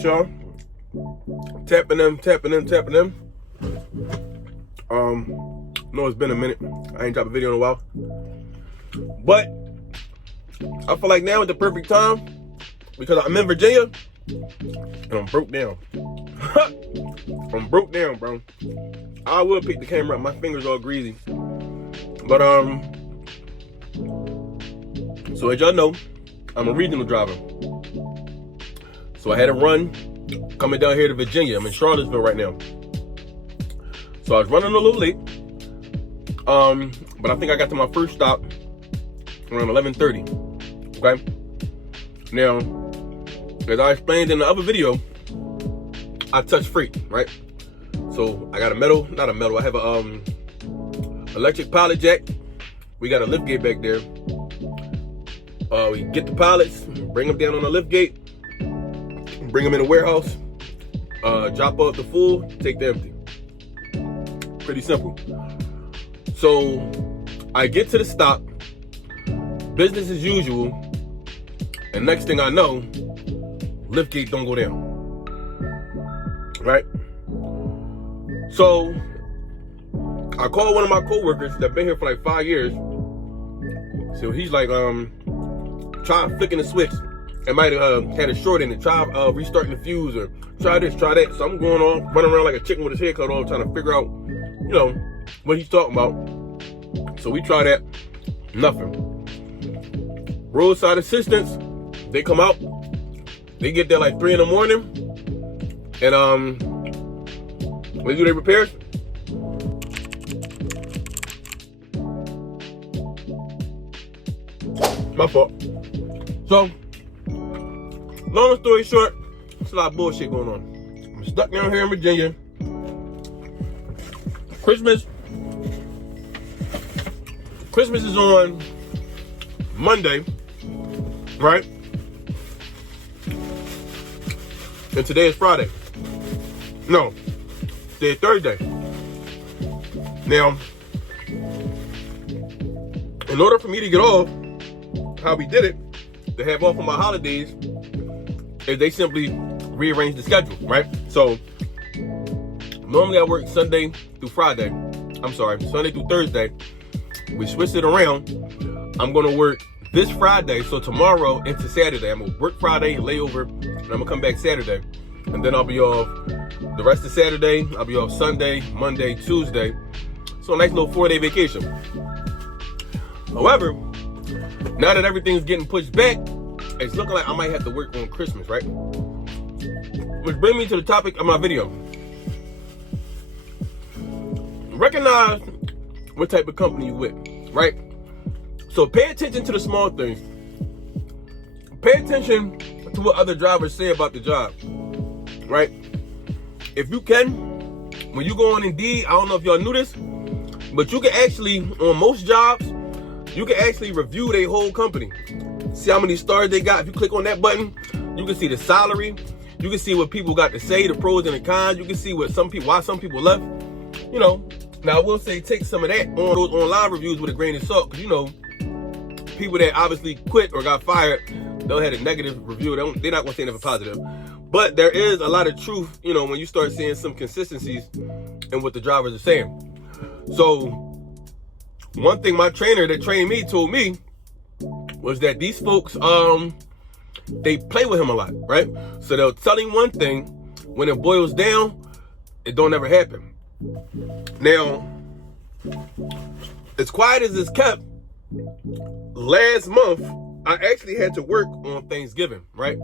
Y'all, tapping them. No, it's been a minute. I ain't dropped a video in a while, but I feel like now is the perfect time because I'm in Virginia and I'm broke down. I'm broke down, bro. I will pick the camera up. My fingers all greasy, but so as y'all know, I'm a regional driver. So I had a run coming down here to Virginia. I'm in Charlottesville right now. So I was running a little late. But I think I got to my first stop around 11:30. Okay. Now, as I explained in the other video, I touch freight, right? So I got I have a electric pallet jack. We got a lift gate back there. We get the pallets, bring them down on the lift gate, bring them in the warehouse, drop off the full, take the empty. Pretty simple. So I get to the stop, business as usual, and next thing I know, lift gate don't go down. Right? So I called one of my coworkers that been here for like 5 years. So he's like, try flicking the switch. It might have had a short in it. Try restarting the fuse or try this, try that. So I'm going on, running around like a chicken with his head cut off, trying to figure out, what he's talking about. So we try that, nothing. Roadside assistance, they come out. They get there like 3 in the morning, and they do their repairs. My fault. So, long story short, there's a lot of bullshit going on. I'm stuck down here in Virginia. Christmas is on Monday, right? And today is Friday. No, today is Thursday. Now, in order for me to get off, how we did it, to have off on my holidays, is they simply rearrange the schedule, right? So normally I work Sunday through Thursday. We switched it around. I'm gonna work this Friday, so tomorrow into Saturday. I'm gonna work Friday, layover, and I'm gonna come back Saturday. And then I'll be off the rest of Saturday. I'll be off Sunday, Monday, Tuesday. So a nice little 4-day vacation. However, now that everything's getting pushed back, it's looking like I might have to work on Christmas, right? Which brings me to the topic of my video. Recognize what type of company you with, right? So pay attention to the small things. Pay attention to what other drivers say about the job, right? If you can, when you go on Indeed, I don't know if y'all knew this, but you can actually, on most jobs, you can actually review their whole company. See how many stars they got. If you click on that button, you can see the salary. You can see what people got to say, the pros and the cons. You can see why some people left. Now I will say take some of that on those online reviews with a grain of salt, because people that obviously quit or got fired, they'll have a negative review. They're not gonna say anything positive. But there is a lot of truth, when you start seeing some consistencies in what the drivers are saying. So one thing my trainer that trained me told me was that these folks, they play with him a lot, right? So they'll tell him one thing, when it boils down, it don't ever happen. Now, as quiet as it's kept, last month, I actually had to work on Thanksgiving, right?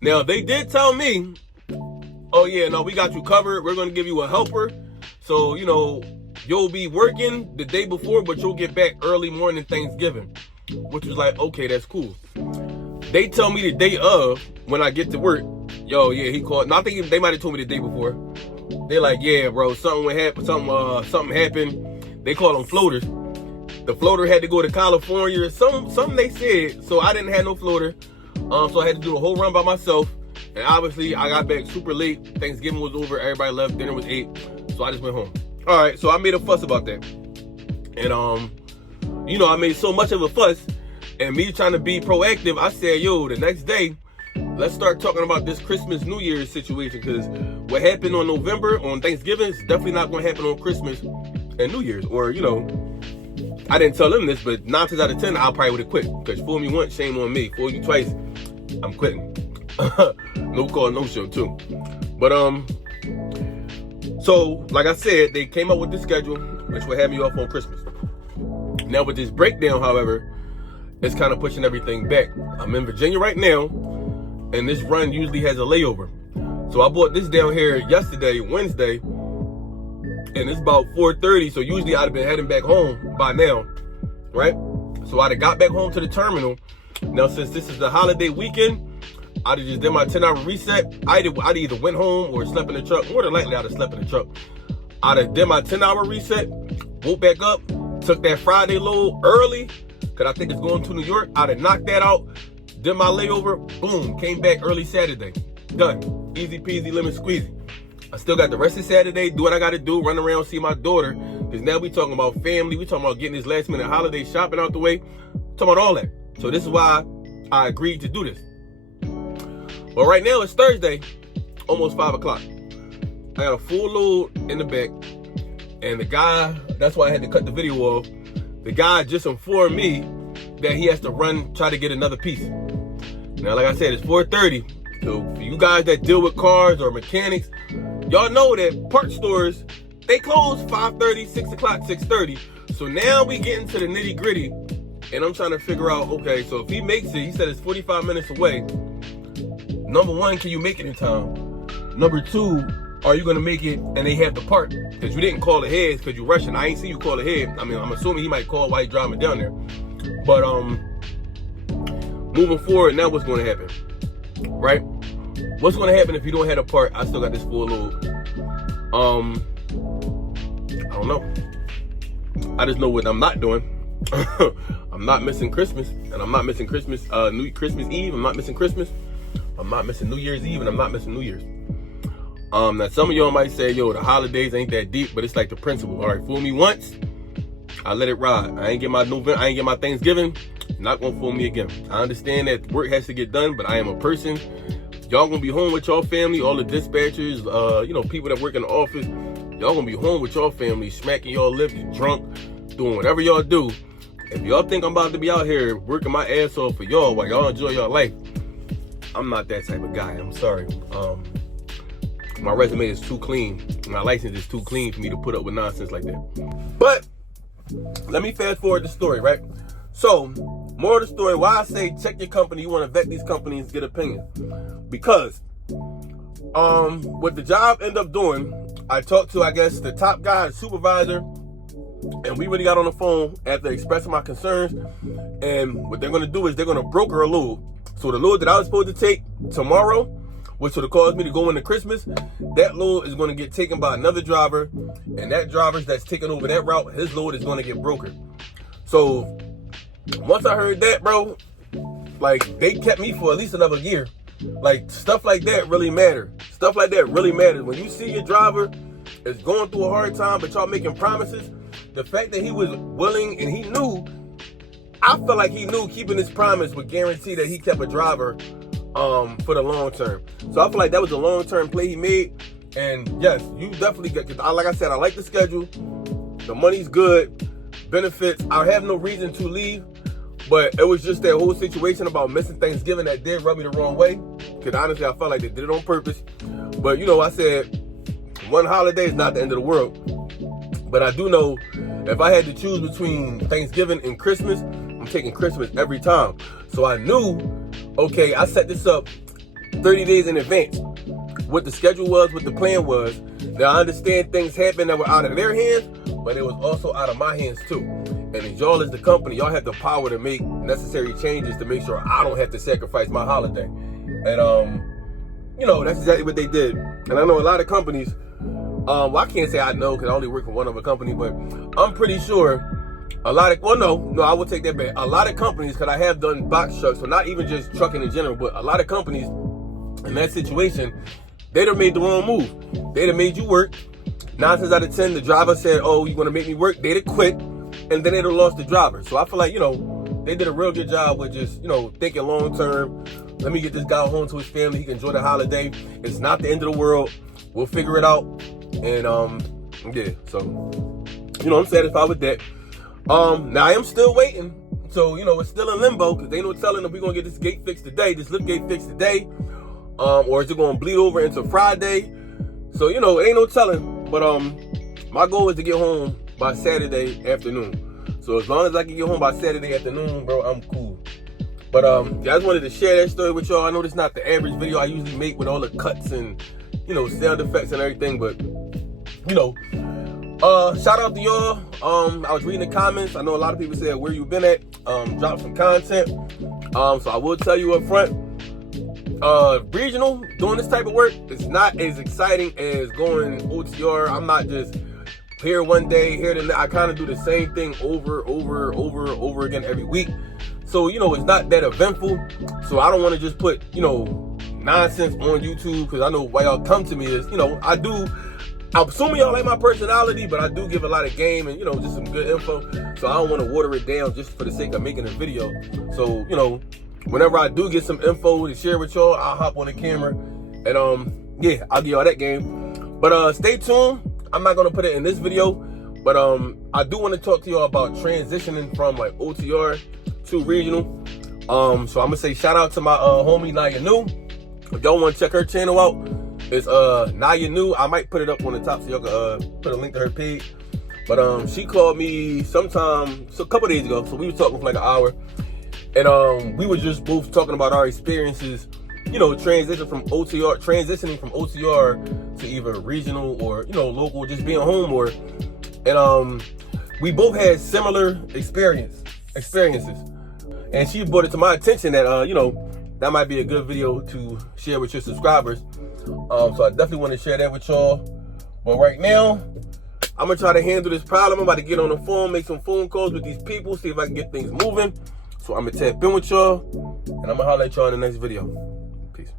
Now, they did tell me, oh yeah, no, we got you covered. We're gonna give you a helper. So, you'll be working the day before, but you'll get back early morning Thanksgiving, which was like, okay, that's cool. They tell me the day of, when I get to work, yo, yeah, he called. No, I think they might have told me the day before. They're like, yeah, bro, something happened. They call them floaters. The floater had to go to California. Something they said. So I didn't have no floater. So I had to do the whole run by myself. And obviously, I got back super late. Thanksgiving was over. Everybody left. Dinner was 8. So I just went home. All right. So I made a fuss about that. And, I made so much of a fuss. And me trying to be proactive, I said, yo, the next day, let's start talking about this Christmas, New Year's situation, because what happened on Thanksgiving is definitely not going to happen on Christmas and New Year's. Or, you know, I didn't tell them this, but 9 times out of 10, I probably would have quit. Because fool me once, shame on me. Fool you twice, I'm quitting. No call, no show, too. But, so, like I said, they came up with the schedule, which will have me off on Christmas. Now, with this breakdown, however, it's kind of pushing everything back. I'm in Virginia right now, and this run usually has a layover. So I bought this down here yesterday, Wednesday, and it's about 4:30, so usually I'd have been heading back home by now, right? So I'd have got back home to the terminal. Now, since this is the holiday weekend, I'd have just did my 10-hour reset. I'd either went home or slept in the truck. More than likely, I'd have slept in the truck. I'd have did my 10-hour reset, woke back up, took that Friday load early, because I think it's going to New York. I'd have knocked that out, did my layover, boom, came back early Saturday. Done. Easy peasy, lemon squeezy. I still got the rest of Saturday, do what I got to do, run around, see my daughter, because now we talking about family. We talking about getting this last minute holiday shopping out the way. Talking about all that. So this is why I agreed to do this. But right now it's Thursday, almost 5 o'clock. I got a full load in the back, and the guy, that's why I had to cut the video off. The guy just informed me that he has to try to get another piece. Now, like I said, it's 4:30. So for you guys that deal with cars or mechanics, y'all know that part stores, they close 5:30, 6 o'clock, 6:30. So now we get into the nitty gritty, and I'm trying to figure out, okay, so if he makes it, he said it's 45 minutes away. Number one, can you make it in time? Number two, are you gonna make it and they have the part? Because you didn't call ahead because you're rushing. I ain't see you call ahead. I mean, I'm assuming he might call while he's driving down there. But moving forward, now what's gonna happen? Right? What's gonna happen if you don't have a part? I still got this full load. I don't know. I just know what I'm not doing. I'm not missing Christmas, and I'm not missing Christmas Eve. I'm not missing Christmas. I'm not missing New Year's Eve, and I'm not missing New Year's. Now some of y'all might say, yo, the holidays ain't that deep, but it's like the principle. All right, fool me once, I let it ride. I ain't get my Thanksgiving, not gonna fool me again. I understand that work has to get done, but I am a person. Y'all gonna be home with your family, all the dispatchers, you know, people that work in the office. Y'all gonna be home with your family, smacking y'all lips, drunk, doing whatever y'all do. If y'all think I'm about to be out here working my ass off for y'all while y'all enjoy your life, I'm not that type of guy. I'm sorry. My resume is too clean. My license is too clean for me to put up with nonsense like that. But let me fast forward the story, right? So, more of the story, why I say check your company, you want to vet these companies, get opinions. Because what the job ended up doing, I talked to, I guess, the top guy, the supervisor, and we really got on the phone after expressing my concerns. And what they're going to do is they're going to broker a load. So the load that I was supposed to take tomorrow, which would have caused me to go into Christmas, that load is going to get taken by another driver, and that driver that's taking over that route, his load is going to get brokered. So once I heard that, bro, like, they kept me for at least another year. Like, stuff like that really matter. Stuff like that really matters. When you see your driver is going through a hard time, but y'all making promises, the fact that he was willing and he knew, I felt like he knew keeping his promise would guarantee that he kept a driver for the long term. So I feel like that was a long-term play he made. And yes, you definitely get, like I said, I like the schedule. The money's good. Benefits, I have no reason to leave. But it was just that whole situation about missing Thanksgiving that did rub me the wrong way. Because honestly, I felt like they did it on purpose. But you know, I said, one holiday is not the end of the world. But I do know if I had to choose between Thanksgiving and Christmas, I'm taking Christmas every time. So I knew, okay, I set this up 30 days in advance. What the schedule was, what the plan was. Now I understand things happened that were out of their hands, but it was also out of my hands too. And as y'all as the company, y'all have the power to make necessary changes to make sure I don't have to sacrifice my holiday. And you know, that's exactly what they did. And I know a lot of companies, well, I can't say I know because I only work for one other company, but I'm pretty sure a lot of, well, no, I will take that back. A lot of companies, because I have done box trucks, so not even just trucking in general, but a lot of companies in that situation, they'd have made the wrong move. They'd have made you work. 9 times out of 10, the driver said, oh, you're going to make me work. They'd have quit, and then they'd have lost the driver. So I feel like, you know, they did a real good job with just, you know, thinking long term. Let me get this guy home to his family. He can enjoy the holiday. It's not the end of the world. We'll figure it out. And yeah, so, you know, I'm satisfied with that. Now I am still waiting. So, you know, it's still in limbo because they no telling if we're going to get this gate fixed today, this lift gate fixed today, or is it going to bleed over into Friday? So, you know, it ain't no telling. But my goal is to get home by Saturday afternoon. So as long as I can get home by Saturday afternoon, bro, I'm cool. But yeah, I just wanted to share that story with y'all. I know this is not the average video I usually make with all the cuts and, you know, sound effects and everything, but, you know, shout out to y'all. I was reading the comments. I know a lot of people said where you been at. Drop some content. So I will tell you up front, regional, doing this type of work, it's not as exciting as going OTR. I'm not just here one day, here the next. I kind of do the same thing over again every week. So, you know, it's not that eventful. So I don't want to just put, you know, nonsense on YouTube, because I know why y'all come to me is, you know, I'm assuming y'all like my personality, but I do give a lot of game and, you know, just some good info. So I don't want to water it down just for the sake of making a video. So, you know, whenever I do get some info to share with y'all, I'll hop on the camera and yeah, I'll give y'all that game. But stay tuned. I'm not gonna put it in this video, but I do want to talk to y'all about transitioning from like OTR to regional. So I'm gonna say shout out to my homie Naya New. If y'all want to check her channel out, it's Naya New. I might put it up on the top so y'all can put a link to her page. But she called me a couple days ago. So we were talking for like an hour, and we were just both talking about our experiences, you know, transitioning from OTR to either regional or, you know, local, just being home, or, and we both had similar experiences. And she brought it to my attention that you know, that might be a good video to share with your subscribers. So I definitely want to share that with y'all. But right now, I'm gonna try to handle this problem. I'm about to get on the phone, make some phone calls with these people, see if I can get things moving. So I'm gonna tap in with y'all, and I'm gonna holler at y'all in the next video. Peace.